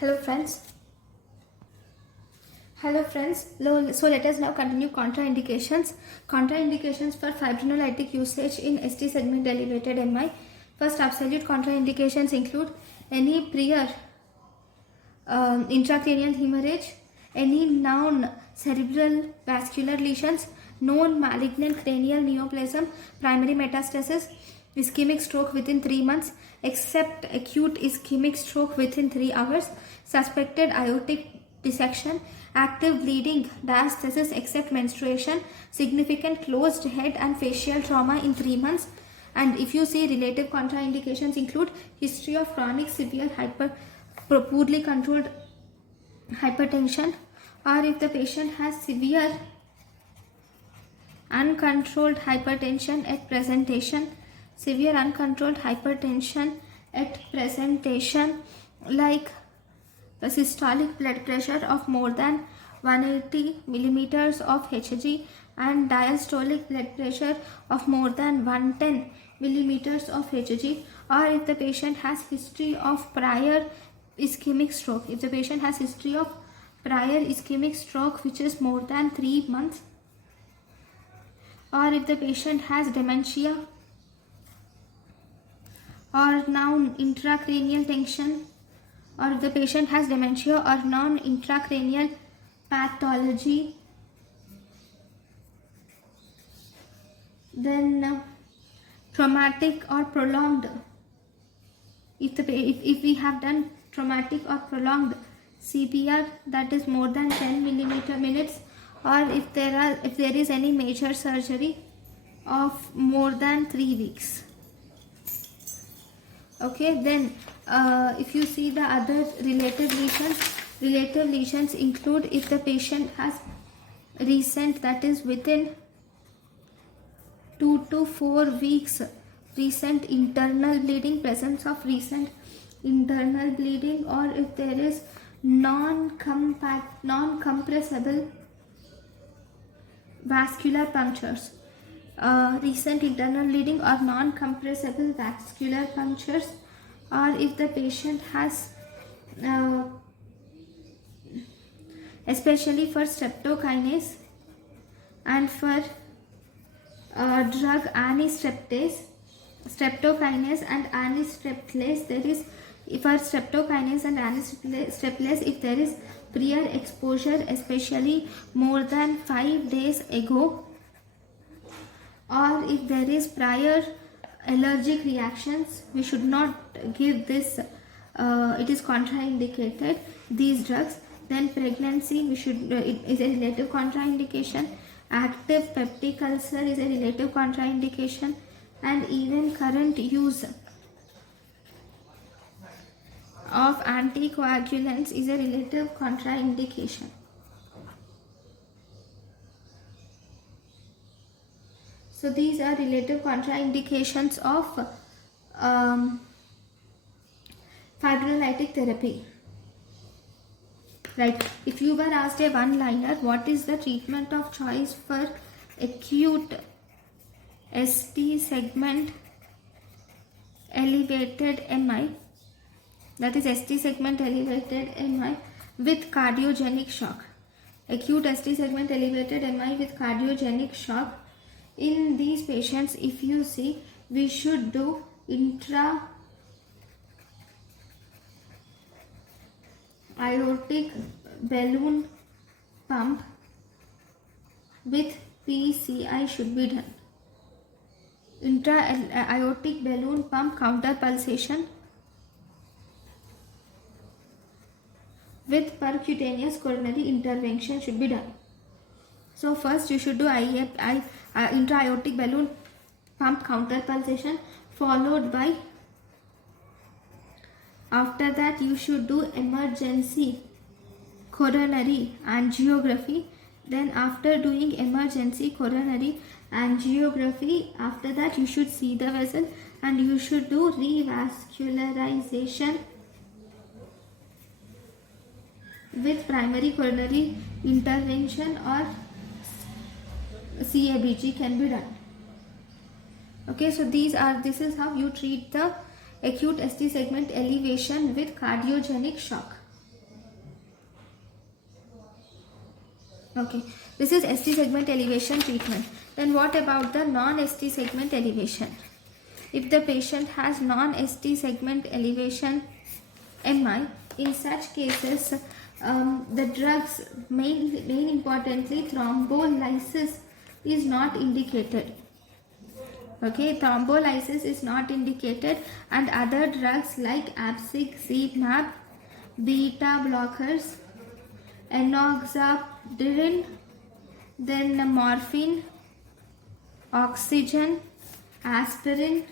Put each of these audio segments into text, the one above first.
Hello friends. So let us now continue contraindications. Contraindications for fibrinolytic usage in ST segment elevated MI. First, absolute contraindications include any prior intracranial hemorrhage, any known cerebral vascular lesions, known malignant cranial neoplasm, primary metastasis, ischemic stroke within 3 months, except acute ischemic stroke within 3 hours, suspected aortic dissection, active bleeding, diastasis except menstruation, significant closed head and facial trauma in 3 months. And if you see, relative contraindications include history of chronic severe poorly controlled hypertension, or if the patient has severe uncontrolled hypertension at presentation, severe uncontrolled hypertension at presentation, like the systolic blood pressure of more than 180 millimeters of Hg and diastolic blood pressure of more than 110 millimeters of Hg, or if the patient has history of prior ischemic stroke. If the patient has history of prior ischemic stroke which is more than 3 months, or if the patient has dementia or non-intracranial tension, or if the patient has dementia or non-intracranial pathology, then traumatic or prolonged, if we have done traumatic or prolonged CPR that is more than 10 minutes, or if there is any major surgery of more than 3 weeks. Okay, then if you see the other relative lesions include if the patient has recent, that is within 2 to 4 weeks, recent internal bleeding, presence of recent internal bleeding, or if there is non-compressible vascular punctures, recent internal bleeding or non-compressible vascular punctures, or if the patient has especially for streptokinase and for drug anistreptase, streptokinase and anistreptase, there is for streptokinase and anistreptase, if there is prior exposure especially more than 5 days ago, or if there is prior allergic reactions, we should not give this, it is contraindicated, these drugs. Then pregnancy, we should it is a relative contraindication, active peptic ulcer is a relative contraindication, and even current use of anticoagulants is a relative contraindication. So these are relative contraindications of fibrinolytic therapy. Right. If you were asked a one-liner, what is the treatment of choice for acute ST segment elevated MI, that is ST segment elevated MI with cardiogenic shock, acute ST segment elevated MI with cardiogenic shock, in these patients, if you see, we should do intra-aortic balloon pump with PCI should be done. Intra-aortic balloon pump counter pulsation with percutaneous coronary intervention should be done. So first you should do intra-aortic balloon pump counter pulsation, followed by, after that you should do emergency coronary angiography. Then after doing emergency coronary angiography, after that you should see the vessel and you should do revascularization with primary coronary intervention, or CABG can be done. Okay, so this is how you treat the acute ST segment elevation with cardiogenic shock. Okay, this is ST segment elevation treatment. Then what about the non-ST segment elevation? If the patient has non-ST segment elevation MI, in such cases, the drugs, main importantly, thrombolysis is not indicated. Okay, thrombolysis is not indicated, and other drugs like Absig, CMAP, beta blockers, enoxaparin, then morphine, oxygen, aspirin,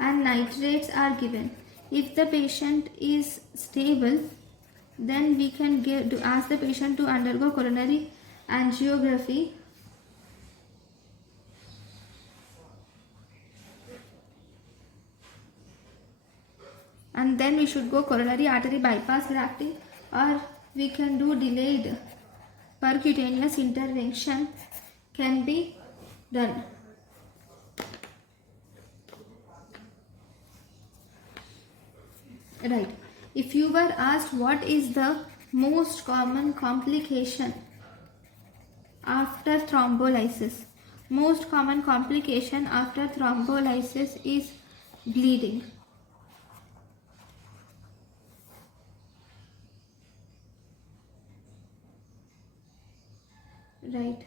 and nitrates are given. If the patient is stable, then we can ask the patient to undergo coronary angiography. And then we should go coronary artery bypass grafting, or we can do delayed percutaneous intervention can be done. Right. If you were asked what is the most common complication after thrombolysis, most common complication after thrombolysis is bleeding. Right.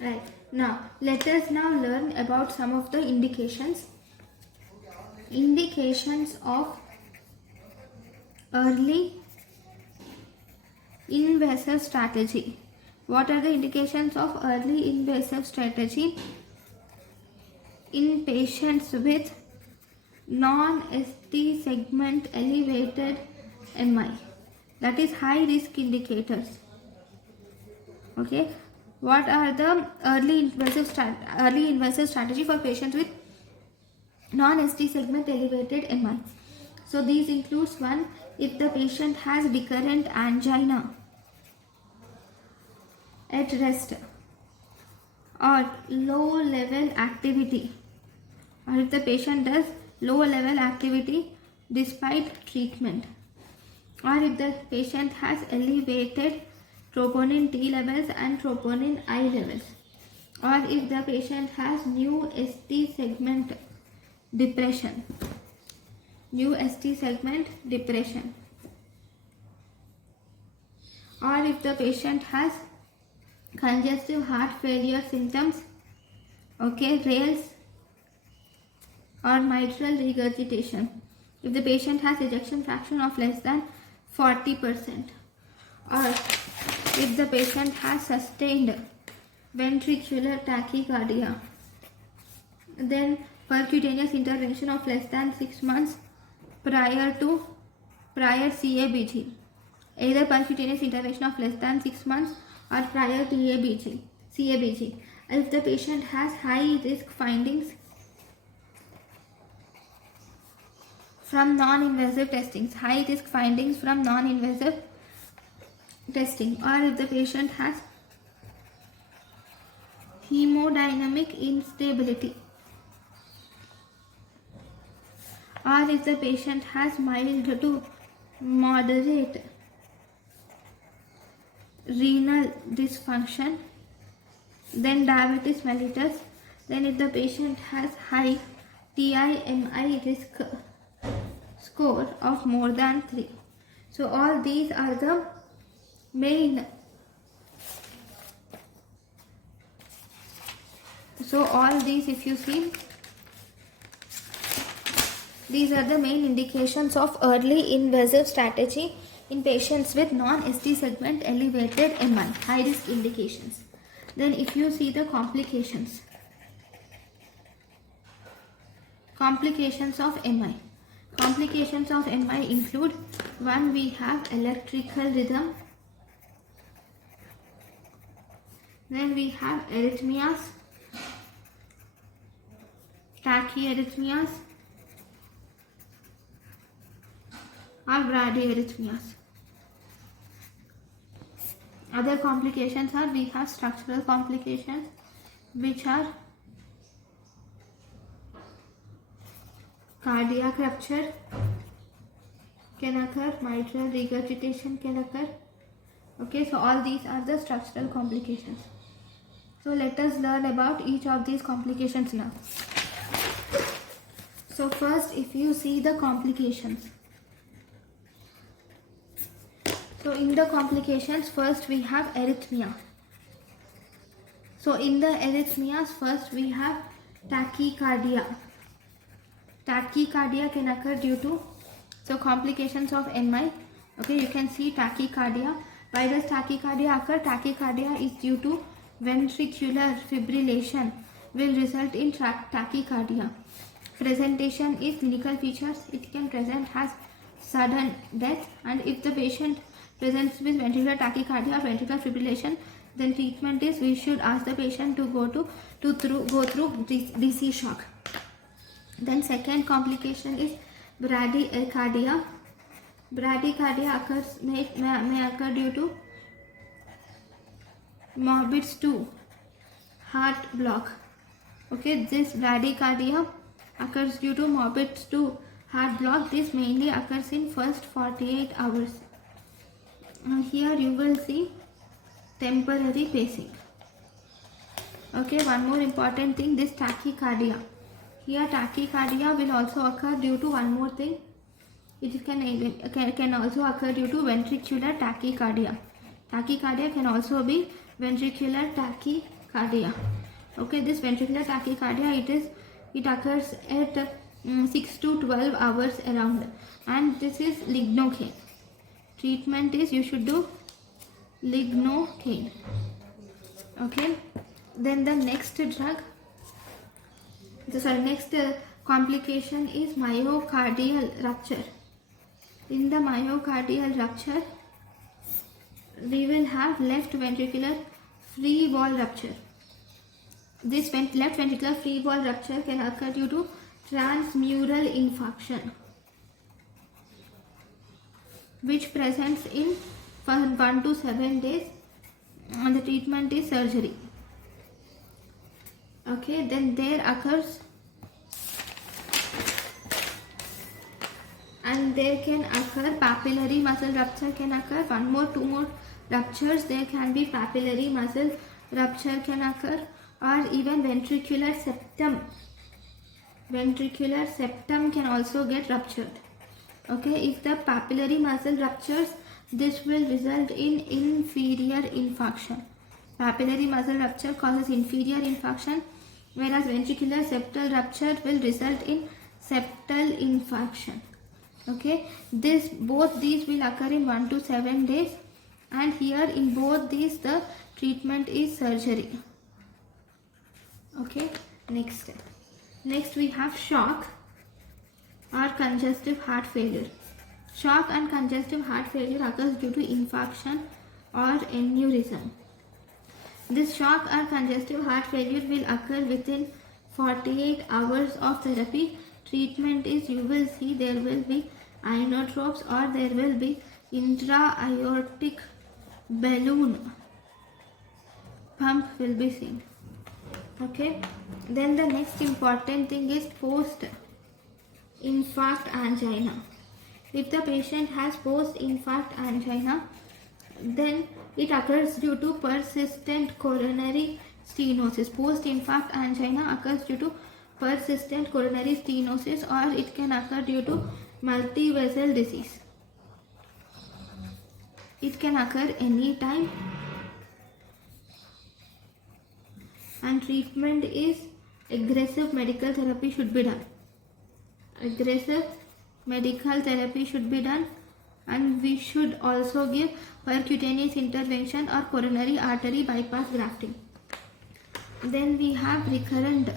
Right. Now, let us now learn about some of the indications. Indications of early invasive strategy. What are the indications of early invasive strategy in patients with non-ST segment elevated MI? That is high risk indicators. Okay. What are the early invasive strategy for patients with non-ST segment elevated MI? So these includes: one, if the patient has recurrent angina at rest or low level activity, or if the patient does low level activity despite treatment, or if the patient has elevated troponin T levels and troponin I levels, or if the patient has new ST segment depression, or if the patient has congestive heart failure symptoms, okay, rales or mitral regurgitation, if the patient has ejection fraction of less than 40%, or if the patient has sustained ventricular tachycardia, then percutaneous intervention of less than 6 months prior CABG, either percutaneous intervention of less than 6 months or prior to CABG. If the patient has high risk findings from non-invasive testings, or if the patient has hemodynamic instability, or if the patient has mild to moderate renal dysfunction, then diabetes mellitus, then if the patient has high TIMI risk score of more than 3. So all these are the main. So all these, if you see, these are the main indications of early invasive strategy in patients with non-ST segment elevated MI, high risk indications. Then if you see the complications of MI. Complications of MI include: one, we have electrical rhythm, then we have arrhythmias, tachyarrhythmias, or bradyarrhythmias. Other complications are: we have structural complications, which are cardiac rupture, can occur, mitral regurgitation can occur. Okay, so all these are the structural complications. So let us learn about each of these complications now. So first, if you see the complications. So in the complications, first we have arrhythmia. So in the arrhythmias, first we have tachycardia. Tachycardia can occur due to, so complications of MI. Okay, you can see tachycardia. Why does tachycardia occur? Tachycardia is due to ventricular fibrillation will result in tachycardia. Presentation is clinical features. It can present as sudden death, and if the patient presents with ventricular tachycardia or ventricular fibrillation, then treatment is we should ask the patient to go through DC shock. Then second complication is bradycardia. Bradycardia may occur due to Morbitz 2 heart block. Okay, this bradycardia occurs due to Morbitz 2 heart block. This mainly occurs in first 48 hours. Here you will see temporary pacing. Okay, one more important thing, this tachycardia. Here tachycardia will also occur due to one more thing. It can also occur due to ventricular tachycardia. Tachycardia can also be ventricular tachycardia. Okay, this ventricular tachycardia, it occurs at 6 to 12 hours around, and this is lignocaine. Treatment is you should do lignocaine. Okay, then the next complication is myocardial rupture. In the myocardial rupture, we will have left ventricular free wall rupture. This left ventricular free wall rupture can occur due to transmural infarction, which presents in 1 to 7 days, and the treatment is surgery. Okay, then there occurs, and there can occur papillary muscle rupture can occur. Two more ruptures. There can be papillary muscle rupture can occur, or even ventricular septum. Ventricular septum can also get ruptured. Okay, if the papillary muscle ruptures, this will result in inferior infarction. Papillary muscle rupture causes inferior infarction, whereas ventricular septal rupture will result in septal infarction. Okay, both these will occur in 1 to 7 days, and here in both these the treatment is surgery. Okay, next we have shock or congestive heart failure. Shock and congestive heart failure occurs due to infarction or aneurysm. This shock or congestive heart failure will occur within 48 hours of therapy. Treatment is you will see there will be inotropes, or there will be intra-aortic balloon pump will be seen. Okay, then the next important thing is post infarct angina. If the patient has post infarct angina, then it occurs due to persistent coronary stenosis. Post infarct angina occurs due to persistent coronary stenosis, or it can occur due to multi-vessel disease. It can occur anytime, and treatment is aggressive medical therapy should be done. Aggressive medical therapy should be done, and we should also give percutaneous intervention or coronary artery bypass grafting. Then we have recurrent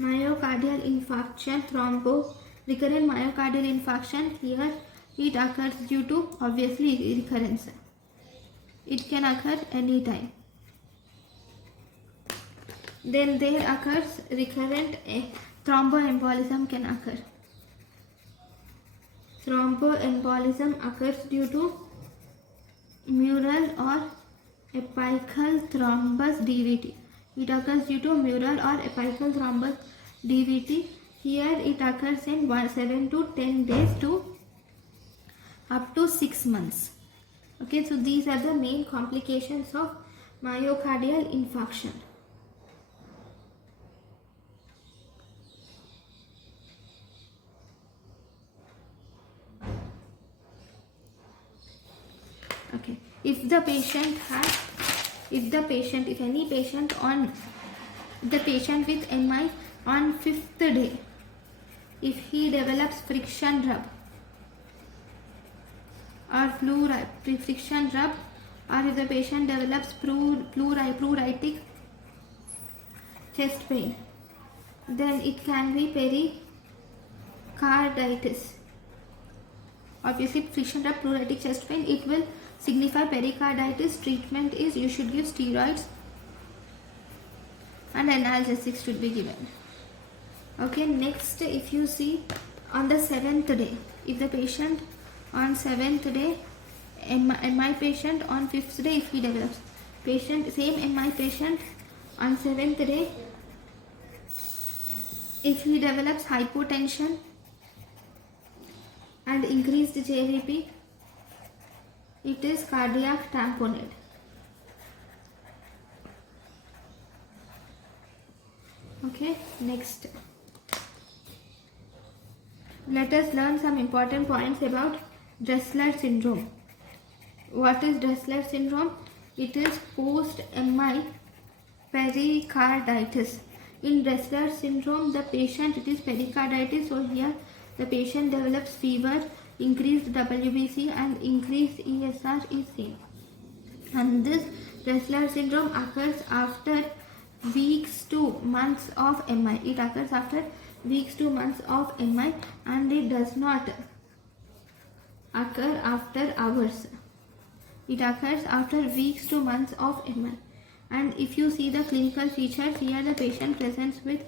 myocardial infarction, recurrent myocardial infarction. Here it occurs due to obviously recurrence. It can occur anytime. Then there occurs recurrent thromboembolism can occur. Thromboembolism occurs due to mural or apical thrombus DVT. It occurs due to mural or apical thrombus DVT. Here it occurs in 7 to 10 days to up to 6 months. Okay, so these are the main complications of myocardial infarction. Okay, if any patient with MI on 5th day, if he develops friction rub or friction rub, or if the patient develops pleuritic chest pain, then it can be pericarditis. Obviously, friction rub, pleuritic chest pain, it will signify pericarditis. Treatment is you should give steroids and analgesics should be given. Okay, next, if you see on the 7th day, if the patient on 7th day, MI patient on 5th day, if he develops same MI patient on 7th day, if he develops hypotension and increased JVP, it is cardiac tamponade. Okay, next, let us learn some important points about Dressler syndrome. What is Dressler syndrome? It is post-MI pericarditis. In Dressler syndrome, the patient, it is pericarditis, so here the patient develops fever, increased WBC and increased ESR is seen. And this Dressler syndrome occurs after weeks to months of MI. It occurs after weeks to months of MI and it does not occur after hours. It occurs after weeks to months of MI. And if you see the clinical features, here the patient presents with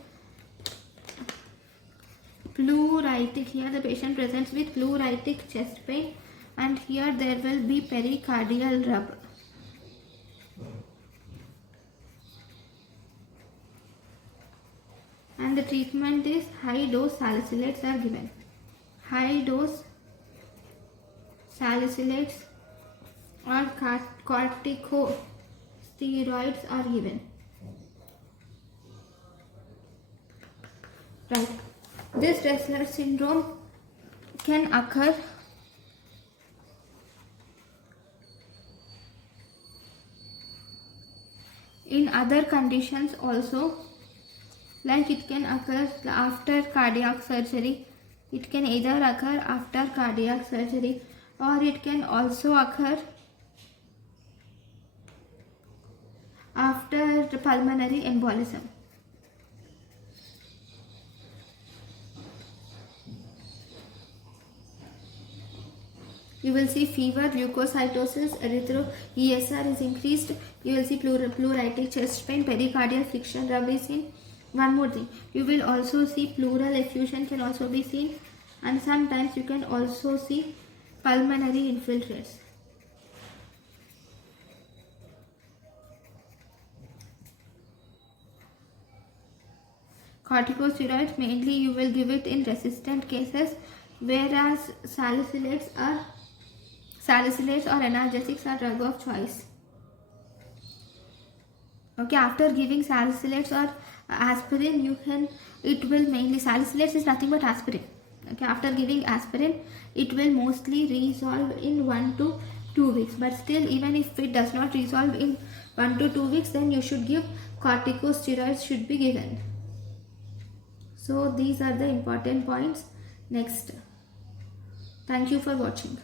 pleuritic chest pain, and here there will be pericardial rub. And the treatment is high dose salicylates are given. High dose salicylates or corticosteroids are given. Right. This Dressler syndrome can occur in other conditions also, like it can occur after cardiac surgery. It can either occur after cardiac surgery or it can also occur after the pulmonary embolism. You will see fever, leukocytosis, ESR is increased. You will see pleuritic chest pain, pericardial friction rub is seen. One more thing, you will also see pleural effusion can also be seen, and sometimes you can also see pulmonary infiltrates. Corticosteroids, mainly you will give it in resistant cases, whereas salicylates or analgesics are drug of choice. Okay, after giving salicylates or aspirin, it will mainly, salicylates is nothing but aspirin. Okay, after giving aspirin, it will mostly resolve in 1 to 2 weeks. But still, even if it does not resolve in 1 to 2 weeks, then you should give corticosteroids should be given. So these are the important points. Next, thank you for watching.